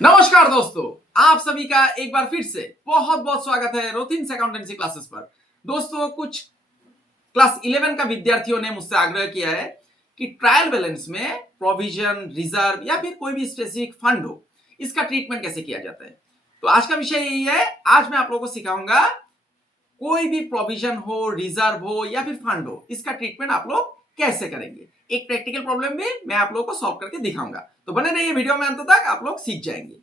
नमस्कार दोस्तों, आप सभी का एक बार फिर से बहुत बहुत स्वागत है रोथिन्स अकाउंटेंसी क्लासेस पर। दोस्तों, कुछ क्लास 11 का विद्यार्थियों ने मुझसे आग्रह किया है कि ट्रायल बैलेंस में प्रोविजन, रिजर्व या फिर कोई भी स्पेसिफिक फंड हो, इसका ट्रीटमेंट कैसे किया जाता है। तो आज का विषय यही है। आज मैं आप लोगों को सिखाऊंगा कोई भी प्रोविजन हो, रिजर्व हो या फिर फंड हो, इसका ट्रीटमेंट आप लोग कैसे करेंगे। एक प्रैक्टिकल प्रॉब्लम भी मैं आप लोगों को सॉल्व करके दिखाऊंगा। तो बने रहिए वीडियो में, अंत तक आप लोग सीख जाएंगे।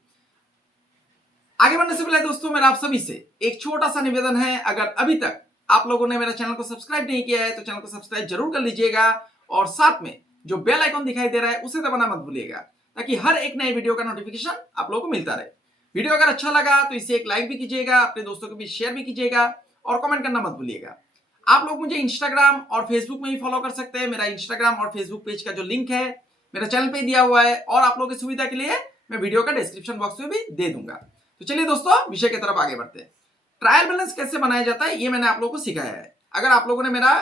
आगे बढ़ने से पहले दोस्तों, मेरा आप सभी से एक छोटा सा निवेदन है। अगर अभी तक आप लोगों ने मेरा चैनल को सब्सक्राइब नहीं किया है तो चैनल को सब्सक्राइब जरूर कर लीजिएगा और साथ में जो बेल आइकॉन दिखाई दे रहा है उसे दबाना मत भूलिएगा, ताकि हर एक नए वीडियो का नोटिफिकेशन आप लोगों को मिलता रहे। वीडियो अगर अच्छा लगा तो इसे एक लाइक भी कीजिएगा, अपने दोस्तों के बीच शेयर भी कीजिएगा और कमेंट करना मत भूलिएगा। आप लोग मुझे इंस्टाग्राम और फेसबुक में भी फॉलो कर सकते हैं। मेरा इंस्टाग्राम और फेसबुक पेज का जो लिंक है मेरा चैनल पे दिया हुआ है और आप लोगों की सुविधा के लिए मैं वीडियो का डिस्क्रिप्शन बॉक्स में भी दे दूंगा। तो चलिए दोस्तों, विषय की तरफ आगे बढ़ते हैं। ट्रायल बैलेंस कैसे बनाया जाता है ये मैंने आप लोगों को सिखाया है। अगर आप लोगों ने मेरा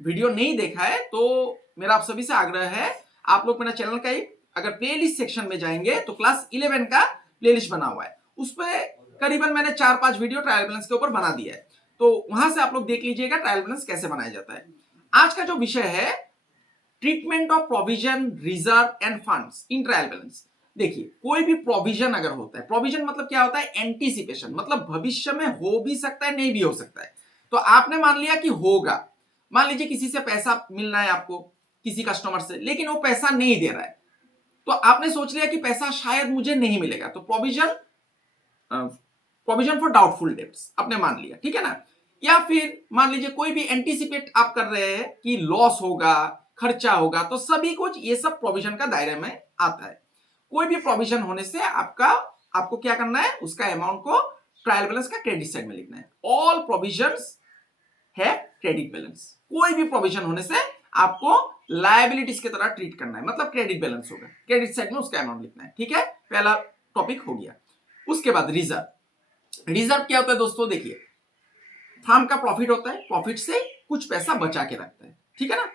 वीडियो नहीं देखा है तो मेरा आप सभी से आग्रह है, आप लोग मेरा चैनल का एक अगर प्लेलिस्ट सेक्शन में जाएंगे तो क्लास 11 का प्लेलिस्ट बना हुआ है, उस पर करीबन मैंने 4-5 वीडियो ट्रायल बैलेंस के ऊपर बना दिया है। तो वहां से आप लोग देख लीजिएगा ट्रायल बैलेंस कैसे बनाया जाता है। आज का जो विषय है, treatment of provision, reserve end funds in trial balance. देखिए, कोई भी प्रोविजन अगर होता है, प्रोविजन मतलब क्या होता है, एंटीसिपेशन, मतलब भविष्य में हो भी सकता है, नहीं भी हो सकता है। तो आपने मान लिया कि होगा, मान लीजिए किसी से पैसा मिलना है आपको, किसी कस्टमर से, लेकिन वो पैसा नहीं दे रहा है, तो आपने सोच लिया कि पैसा शायद मुझे नहीं मिलेगा, तो provision, provision for doubtful debts आपने मान लिया, ठीक है ना। या फिर मान लीजिए कोई भी एंटीसिपेट आप कर रहे हैं कि लॉस होगा, खर्चा होगा, तो सभी कुछ ये सब प्रोविजन का दायरे में आता है। कोई भी प्रोविजन होने से आपको क्या करना है, उसका अमाउंट को ट्रायल बैलेंस का क्रेडिट साइड में लिखना है। ऑल प्रोविजंस है क्रेडिट बैलेंस। कोई भी प्रोविजन होने से आपको लायबिलिटीज की तरह ट्रीट करना है, मतलब क्रेडिट बैलेंस होगा, क्रेडिट साइड में उसका अमाउंट लिखना है, ठीक है। पहला टॉपिक हो गया। उसके बाद रिजर्व। रिजर्व क्या होता है दोस्तों, देखिए, फर्म का प्रॉफिट होता है, प्रॉफिट से कुछ पैसा बचा के रखता है, ठीक है ना,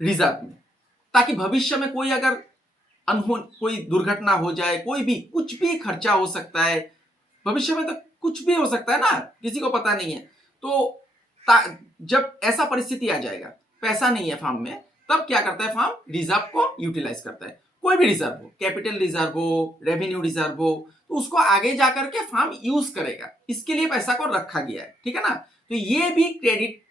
रिजर्व में, ताकि भविष्य में कोई अगर कोई दुर्घटना हो जाए, कोई भी कुछ भी खर्चा हो सकता है, भविष्य में तो कुछ भी हो सकता है ना, किसी को पता नहीं है। तो जब ऐसा परिस्थिति आ जाएगा, पैसा नहीं है फर्म में, तब क्या करता है फर्म, रिजर्व को यूटिलाइज करता है। कोई भी रिजर्व हो, कैपिटल रिजर्व हो, रेवेन्यू रिजर्व हो, तो उसको आगे जाकर के फर्म यूज करेगा, इसके लिए पैसा को रखा गया है, ठीक है ना। तो ये भी क्रेडिट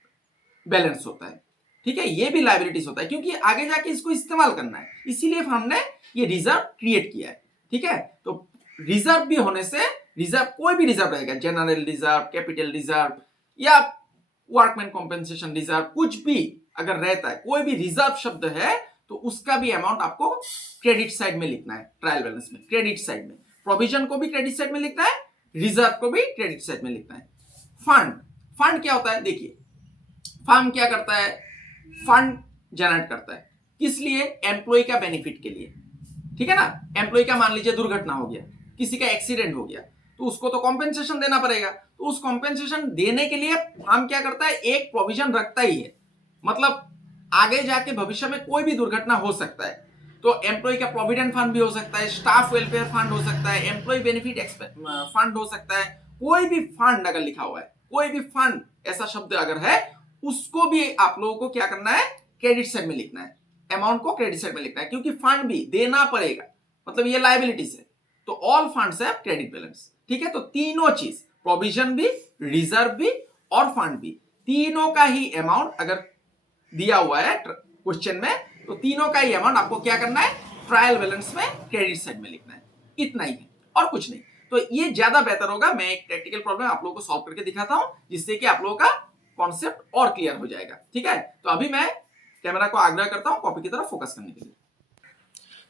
बैलेंस होता है, ठीक है, ये भी लायबिलिटीज होता है, क्योंकि आगे जाके इसको इस्तेमाल करना है, इसीलिए हमने ये रिजर्व क्रिएट किया है, ठीक है। तो रिजर्व भी होने से, रिजर्व कोई भी रिजर्व रहेगा, जनरल रिजर्व, कैपिटल रिजर्व या वर्कमैन कॉम्पेंसेशन रिजर्व, कुछ भी अगर रहता है, कोई भी रिजर्व शब्द है तो उसका भी अमाउंट आपको क्रेडिट साइड में लिखना है। ट्रायल बैलेंस में क्रेडिट साइड में प्रोविजन को भी क्रेडिट साइड में लिखना है, रिजर्व को भी क्रेडिट साइड में लिखना है। फंड, फंड क्या होता है, देखिए, फर्म क्या करता है, फंड जनरेट करता है, किस लिए, एम्प्लॉय का बेनिफिट के लिए, ठीक है ना। एम्प्लॉय का मान लीजिए दुर्घटना हो गया, किसी का एक्सीडेंट हो गया, तो उसको तो कॉम्पेंसेशन देना पड़ेगा। तो उस कॉम्पेंसेशन देने के लिए फर्म क्या करता है, एक प्रोविजन रखता ही है, मतलब आगे जाके भविष्य में कोई भी दुर्घटना हो सकता है, तो एम्प्लॉय का प्रोविडेंट फंड भी हो सकता है, स्टाफ वेलफेयर फंड हो सकता है, एम्प्लॉय बेनिफिट फंड हो सकता है। कोई भी फंड अगर लिखा हुआ है, कोई भी फंड ऐसा शब्द अगर है, उसको भी आप लोगों को क्या करना है, क्रेडिट साइड में लिखना है, अमाउंट को क्रेडिट साइड में लिखना है, क्योंकि फंड भी देना पड़ेगा, मतलब ये लायबिलिटीज है। तो ऑल फंड्स है क्रेडिट बैलेंस, ठीक है। तो तीनों चीज, प्रोविजन भी, रिजर्व भी और फंड भी, तीनों का ही अमाउंट अगर दिया हुआ है क्वेश्चन में, तो तीनों का ही अमाउंट आपको क्या करना है, ट्रायल बैलेंस में क्रेडिट साइड में लिखना है। इतना ही है और कुछ नहीं। तो ये ज्यादा बेहतर होगा, मैं एक प्रैक्टिकल प्रॉब्लम आप लोगों को सॉल्व करके दिखाता हूं, जिससे कि आप लोगों का कॉन्सेप्ट और क्लियर हो जाएगा, ठीक है। तो अभी मैं कैमरा को आग्रह करता हूं कॉपी की तरफ फोकस करने के लिए।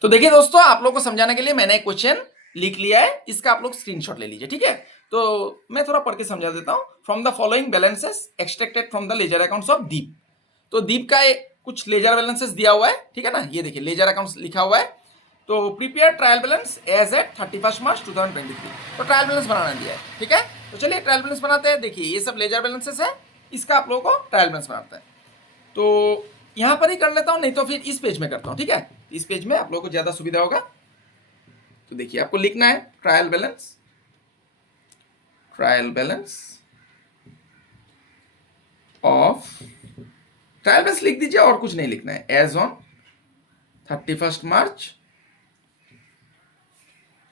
तो देखिए दोस्तों, आप लोगों को समझाने के लिए मैंने एक क्वेश्चन लिख लिया है, इसका आप लोग स्क्रीनशॉट ले लीजिए, ठीक है। तो मैं थोड़ा पढ़ के समझा देता हूं। From the following balances extracted from the ledger accounts of Deep. तो दीप का कुछ लेजर बैलेंसेस दिया हुआ है, ठीक है ना, ये देखिए लेजर अकाउंट्स लिखा हुआ है। तो prepare trial balance as at 31 March 2023। तो ट्रायल बैलेंस बनाना दिया है, ठीक है। तो चलिए ट्रायल बैलेंस बनाते हैं। देखिए ये सब लेजर बैलेंसेस है, इसका आप लोगों को ट्रायल बैलेंस बनाता है। तो यहां पर ही कर लेता हूं, नहीं तो फिर इस पेज में करता हूं, ठीक है। इस पेज में आप लोगों को ज्यादा सुविधा होगा। तो देखिए आपको लिखना है trial balance of, trial balance लिख दीजिए और कुछ नहीं लिखना है, एज ऑन 31 मार्च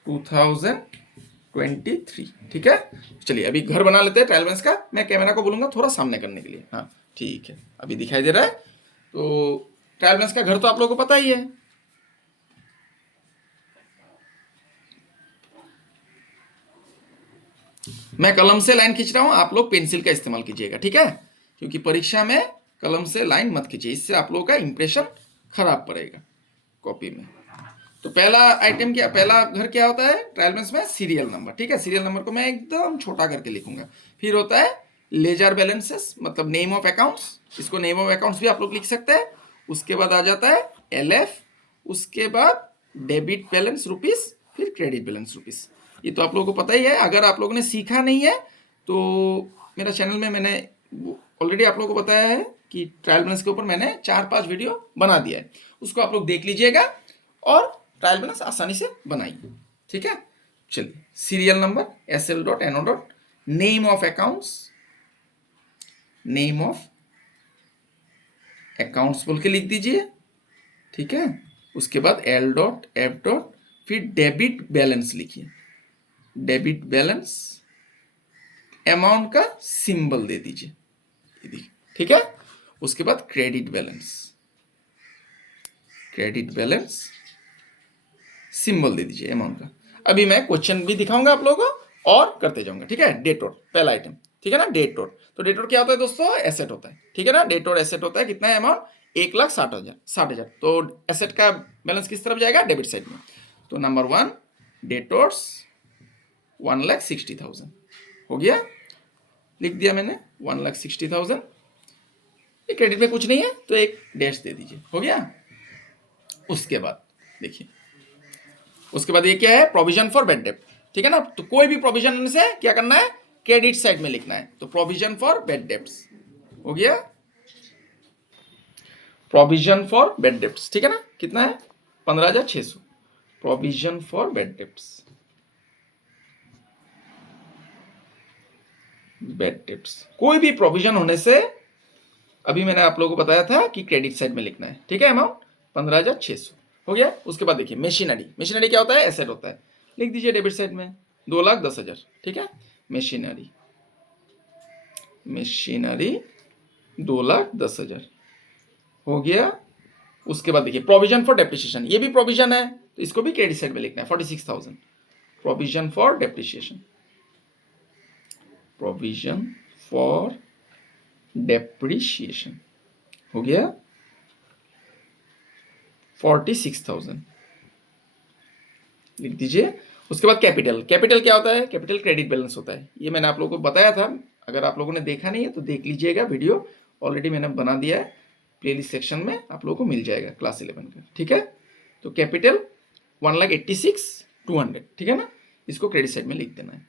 2023। ठीक है, चलिए अभी घर बना लेते हैं ट्रायल बैलेंस का। मैं कैमरा को बोलूंगा थोड़ा सामने करने के लिए। हाँ ठीक है, अभी दिखाई दे रहा है। तो ट्रायल बैलेंस का घर तो आप लोगों को पता ही है। मैं कलम से लाइन खींच रहा हूं, आप लोग पेंसिल का इस्तेमाल कीजिएगा, ठीक है, क्योंकि परीक्षा में कलम से लाइन मत खींचिए, इससे आप लोगों का इंप्रेशन खराब पड़ेगा कॉपी में। तो पहला आइटम क्या, पहला घर क्या होता है ट्रायल बैलेंस में, सीरियल नंबर। ठीक है, सीरियल नंबर को मैं एकदम छोटा करके लिखूंगा। फिर होता है लेजर बैलेंसेस, मतलब नेम ऑफ अकाउंट्स, इसको नेम ऑफ अकाउंट्स भी आप लोग लिख सकते हैं। उसके बाद आ जाता है LF, उसके बाद डेबिट बैलेंस रुपीस, फिर क्रेडिट बैलेंस रुपीस। ये तो आप लोगों को पता ही है। अगर आप लोगों ने सीखा नहीं है तो मेरा चैनल में मैंने ऑलरेडी आप लोगों को बताया है कि ट्रायल बैलेंस के ऊपर मैंने 4-5 वीडियो बना दिया है, उसको आप लोग देख लीजिएगा और ट्रायल बैलेंस आसानी से बनाइए। ठीक है, चलिए serial number SL.NO. Name of accounts, name of accounts बोल के लिख दीजिए। ठीक है, उसके बाद L.F. फिर डेबिट बैलेंस लिखिए, डेबिट बैलेंस, अमाउंट का सिंबल दे दीजिए, ठीक है। उसके बाद credit balance, credit balance symbol दे दीजिए अमाउंट का। अभी मैं क्वेश्चन भी दिखाऊंगा आप लोगों को और करते जाऊंगा। ठीक है, डेटोर पहला आइटम, ठीक है ना। डेटोर, तो डेटोर क्या होता है दोस्तों, एसेट होता है, ठीक है ना। डेटोर एसेट होता है, कितना है अमाउंट, 1,60,000। तो एसेट का बैलेंस किस तरफ जाएगा, डेबिट साइड में। तो नंबर 1 डेटोर्स 1,60,000 हो गया, लिख दिया मैंने 1,60,000। ये क्रेडिट में कुछ नहीं है तो एक डैश दे दीजिए, हो गया। उसके बाद देखिए, उसके बाद ये क्या है, प्रोविजन फॉर बैड डेब्ट, ठीक है ना। तो कोई भी प्रोविजन से क्या करना है, क्रेडिट साइड में लिखना है। तो प्रोविजन फॉर बैड डेब्ट्स हो गया, प्रोविजन फॉर बैड डेब्ट्स, ठीक है ना। कितना है, 15,600 provision for bad debts, bad debts. कोई भी प्रोविजन होने से अभी मैंने आप लोगों को बताया था कि क्रेडिट साइड में लिखना है, ठीक है। अमाउंट 15,600 हो गया। उसके बाद देखिए मशीनरी, मशीनरी क्या होता है, एसेट होता है, लिख दीजिए डेबिट साइड में 2,10,000, ठीक है। मशीनरी, मशीनरी 2,10,000 हो गया। उसके बाद देखिए प्रोविजन फॉर डेप्रिसिएशन, ये भी प्रोविजन है तो इसको भी क्रेडिट साइड में लिखना है, 46,000 provision for depreciation, provision for depreciation हो गया 46,000 लिख दीजिए। उसके बाद कैपिटल, कैपिटल क्या होता है, कैपिटल क्रेडिट बैलेंस होता है। ये मैंने आप लोगों को बताया था, अगर आप लोगों ने देखा नहीं है तो देख लीजिएगा, वीडियो ऑलरेडी मैंने बना दिया है, प्लेलिस्ट सेक्शन में आप लोगों को मिल जाएगा क्लास 11 का, ठीक है। तो कैपिटल 1,86,200, ठीक है ना, इसको क्रेडिट साइड में लिख देना है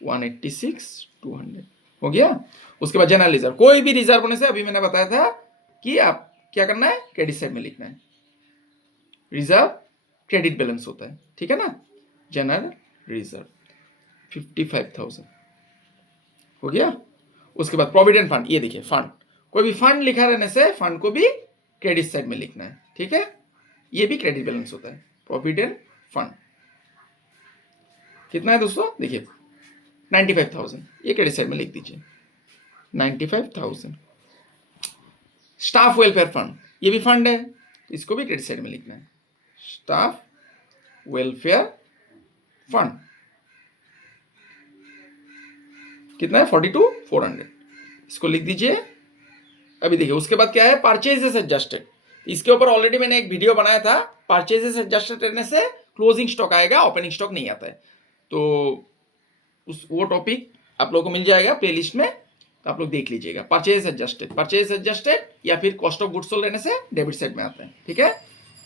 1,86,200 हो गया। उसके बाद जनरल रिजर्व, कोई भी रिजर्व होने से अभी मैंने बताया था कि आप क्या करना है, क्रेडिट साइड में लिखना है। रिजर्व क्रेडिट बैलेंस होता है, ठीक है ना। जनरल रिजर्व 55,000 हो गया। उसके बाद प्रोविडेंट फंड, ये देखिए फंड, कोई भी फंड लिखा रहने से फंड को भी क्रेडिट साइड में लिखना है, ठीक है। ये भी क्रेडिट बैलेंस होता है, प्रोविडेंट फंड कितना है दोस्तों, देखिए 95,000, ये क्रेडिट साइड में लिख दीजिए 95,000। स्टाफ वेलफेयर फंड, ये भी फंड है, इसको भी क्रेडिट साइड में लिखना है, स्टाफ वेलफेयर फंड कितना है 42,400, इसको लिख दीजिए। अभी देखिए उसके बाद क्या है, परचेजेस एडजस्टेड, इसके ऊपर ऑलरेडी मैंने एक वीडियो बनाया था। परचेजेस एडजस्टेड रहने से क्लोजिंग स्टॉक आएगा, ओपनिंग स्टॉक नहीं आता है। तो वो टॉपिक आप लोगों को मिल जाएगा प्लेलिस्ट में, तो आप लोग देख लीजिएगा। परचेज एडजस्टेड, परचेज एडजस्टेड या फिर कॉस्ट ऑफ गुड्स सोल्ड रहने से डेबिट साइड में आता है, ठीक है।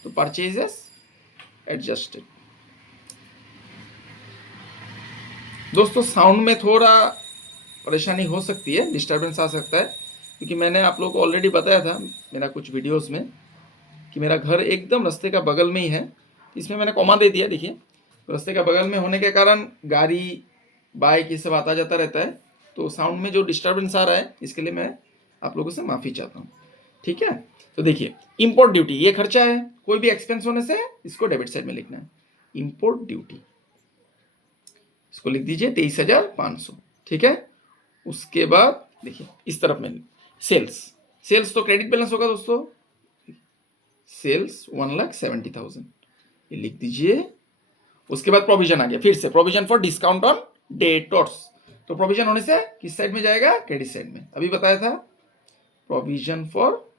तो परचेजेस एडजस्टेड। दोस्तों साउंड में थोड़ा परेशानी हो सकती है, डिस्टर्बेंस आ सकता है, क्योंकि मैंने आप लोगों को ऑलरेडी बताया था मेरा कुछ वीडियोस में कि मेरा घर एकदम रास्ते का बगल में ही है। इसमें मैंने कॉमा दे दिया, देखिए रास्ते का बगल में होने के कारण गाड़ी बाइक ये सब आता जाता रहता है, तो साउंड में जो डिस्टर्बेंस आ रहा है इसके लिए मैं आप लोगों से माफ़ी चाहता हूँ, ठीक है। तो देखिए इंपोर्ट ड्यूटी ये खर्चा है, कोई भी एक्सपेंस होने से इसको डेबिट साइड में लिखना है। इंपोर्ट ड्यूटी इसको लिख दीजिए 23,500, ठीक है। उसके बाद देखिए इस तरफ में सेल्स तो क्रेडिट बैलेंस होगा दोस्तों, सेल्स 1,70,000 ये लिख दीजिए। उसके बाद प्रोविजन आ गया, फिर से provision for discount on debtors, तो प्रोविजन होने से किस साइड में जाएगा, क्रेडिट साइड में। अभी बताया था provision for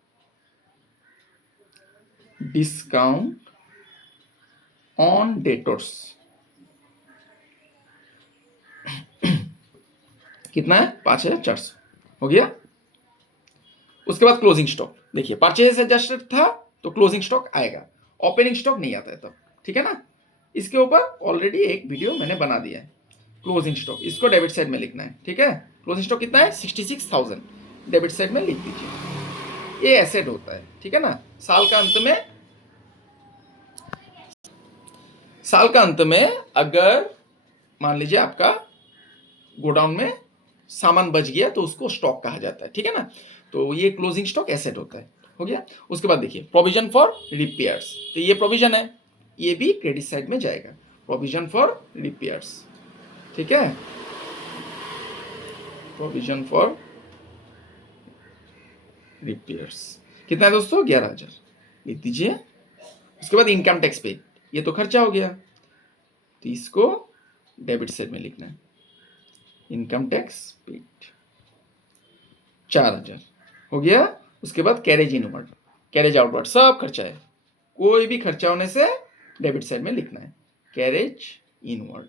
discount on debtors कितना है, 5,400 हो गया। उसके बाद क्लोजिंग स्टॉक, देखिए परचेज एडजस्टेड था तो क्लोजिंग स्टॉक आएगा, ओपनिंग स्टॉक नहीं आता है तब, ठीक है ना। इसके ऊपर ऑलरेडी एक वीडियो मैंने बना दिया है। क्लोजिंग स्टॉक इसको डेबिट साइड में लिखना है, ठीक है। क्लोजिंग स्टॉक कितना है, 66,000 डेबिट साइड में लिख दीजिए। ये एसेट होता है, ठीक है ना। साल का अंत में अगर मान लीजिए आपका गोडाउन में सामान बच गया तो उसको स्टॉक कहा जाता है, ठीक है ना। तो ये क्लोजिंग स्टॉक एसेट होता है, हो गया। उसके बाद देखिए प्रोविजन फॉर रिपेयर्स, तो ये प्रोविजन है, ये भी क्रेडिट साइड में जाएगा, प्रोविजन फॉर रिपेयर्स, ठीक है। प्रोविजन फॉर रिपेयर्स कितना है दोस्तों, 11,000 लिख दीजिए। उसके बाद इनकम टैक्स पे, ये तो खर्चा हो गया तो इसको डेबिट साइड में लिखना है, इनकम टैक्स पेड 4,000 हो गया। उसके बाद कैरेज इनवर्ड कैरेज आउटवर्ड सब खर्चा है, कोई भी खर्चा होने से डेबिट साइड में लिखना है, कैरेज इनवर्ड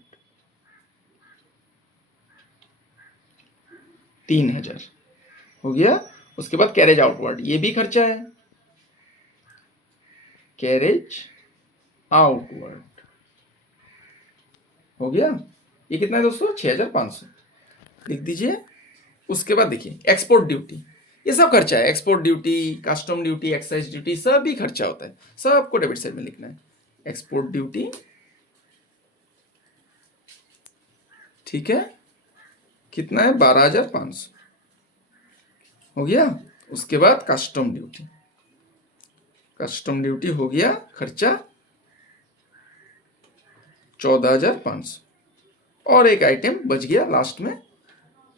3,000 हो गया। उसके बाद कैरेज आउटवर्ड ये भी खर्चा है, कैरेज आउटवर्ड हो गया। ये कितना है दोस्तों, 6,500 लिख दीजिए। उसके बाद देखिए एक्सपोर्ट ड्यूटी ये सब खर्चा है, export duty, custom duty, excise duty सब भी खर्चा होता है, सबको डेबिट साइड में लिखना है। एक्सपोर्ट ड्यूटी, ठीक है, कितना है, 12,500 हो गया। उसके बाद कस्टम ड्यूटी हो गया खर्चा 14,500 और एक आइटम बच गया लास्ट में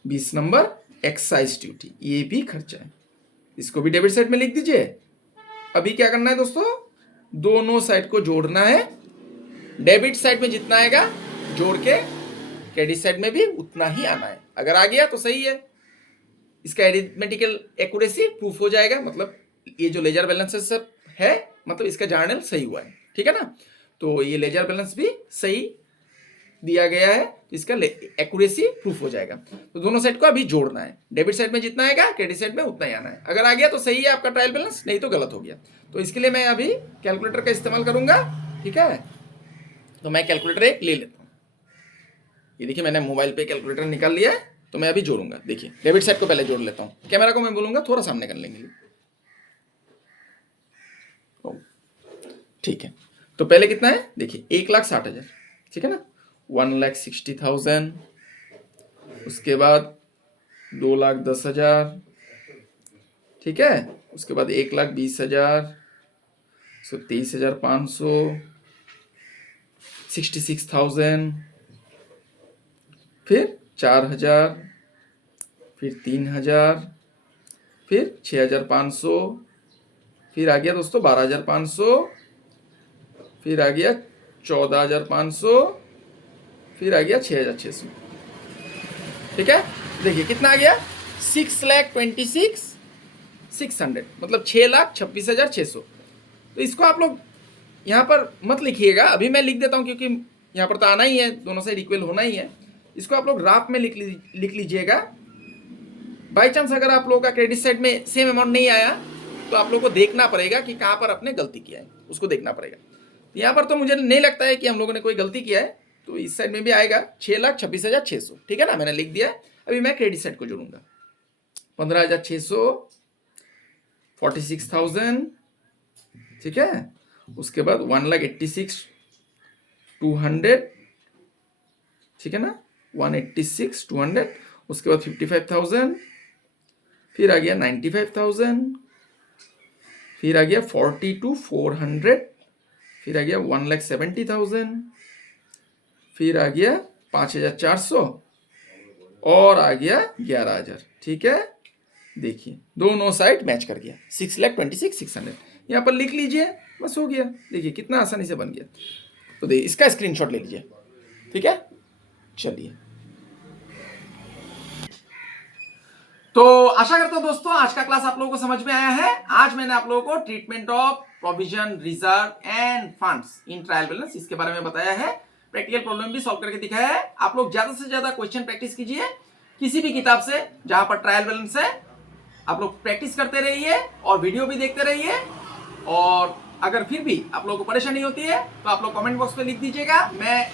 20 नंबर एक्साइज ड्यूटी, ये भी खर्चा है, इसको भी डेबिट साइड में लिख दीजिए। अभी क्या करना है दोस्तों, दोनों साइड को जोड़ना है, डेबिट साइड में जितना आएगा जोड़ के क्रेडिट साइड में भी उतना ही आना है। अगर आ गया तो सही है, इसका एरिथमेटिकल एक्यूरेसी प्रूफ हो जाएगा, मतलब ये जो लेजर बैलेंस सब है मतलब इसका जर्नल सही हुआ है, ठीक है ना। तो ये लेजर बैलेंस भी सही दिया गया है, तो इसका एक्यूरेसी प्रूफ हो जाएगा। तो दोनों साइड को अभी जोड़ना है, डेबिट साइड में जितना आएगा क्रेडिट साइड में उतना ही आना है। अगर आ गया तो सही है आपका ट्रायल बैलेंस, नहीं तो गलत हो गया। तो इसके लिए मैं अभी कैलकुलेटर का इस्तेमाल करूंगा, ठीक है। तो मैं कैलकुलेटर एक ले लेता हूँ, ये देखिए मैंने मोबाइल पे कैलकुलेटर निकाल लिया है, तो मैं अभी जोड़ूंगा। देखिए डेबिट साइड को पहले जोड़ लेता हूँ, कैमरा को मैं बोलूंगा थोड़ा सामने कर लेंगे, ठीक है। तो पहले कितना है देखिए 1,60,000, ठीक है ना, 1,60,000। उसके बाद 2,10,000, ठीक है। उसके बाद 1,20,000, 23,500, 66,000, फिर 4,000, फिर 3,000, फिर 6,500, फिर आ गया दोस्तों 12,500, फिर आ गया 14,500, फिर आ गया 6,600, ठीक है। देखिए कितना आ गया, 6,26,600, मतलब 6,26,600। तो इसको आप लोग यहाँ पर मत लिखिएगा, अभी मैं लिख देता हूँ क्योंकि यहाँ पर तो आना ही है, दोनों साइड इक्वल होना ही है। इसको आप लोग राफ में लिख लीजिएगा। बाई चांस अगर आप लोगों का क्रेडिट साइड में सेम अमाउंट नहीं आया तो आप लोगों को देखना पड़ेगा कि कहाँ पर आपने गलती किया है, उसको देखना पड़ेगा। तो यहाँ पर तो मुझे नहीं लगता है कि हम लोगों ने कोई गलती किया है, तो इस साइड में भी आएगा 6,26,600, ठीक है ना, मैंने लिख दिया। अभी मैं क्रेडिट साइड को जोड़ूंगा, 15,600, 46,000, ठीक है। उसके बाद 1,86,200, ठीक है ना, 186 200, उसके बाद 55,000, फिर आ गया 95,000, फिर आ गया 42,400, फिर आ गया 1,70,000, फिर आ गया 5,400 और आ गया 11,000। ठीक है, देखिए दोनों साइड मैच कर गया, 6,26,600। यहाँ पर लिख लीजिए, बस हो गया। देखिए कितना आसानी से बन गया। तो देखिए इसका स्क्रीनशॉट ले लीजिए, ठीक है। चलिए, तो आशा करता हूं दोस्तों आज का क्लास आप लोगों को समझ में आया है। आज मैंने आप लोगों को treatment of provision, reserve end funds in trial balance इसके बारे में बताया है। प्रैक्टिकल प्रॉब्लम भी सॉल्व करके दिखाया है। आप लोग ज्यादा से ज्यादा क्वेश्चन प्रैक्टिस कीजिए किसी भी किताब से जहां पर ट्रायल बैलेंस है। आप लोग प्रैक्टिस करते रहिए और वीडियो भी देखते रहिए। और अगर फिर भी आप लोगों को परेशानी होती है तो आप लोग कमेंट बॉक्स में लिख दीजिएगा, मैं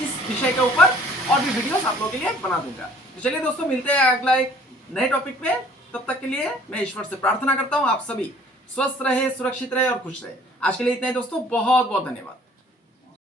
इस विषय के ऊपर और भी वीडियोस आप लोगों के लिए बना दूंगा। तो चलिए दोस्तों, मिलते हैं अगला एक नए टॉपिक में। तब तक के लिए मैं ईश्वर से प्रार्थना करता हूं आप सभी स्वस्थ रहे, सुरक्षित रहे और खुश रहे। आज के लिए इतना ही दोस्तों, बहुत बहुत धन्यवाद।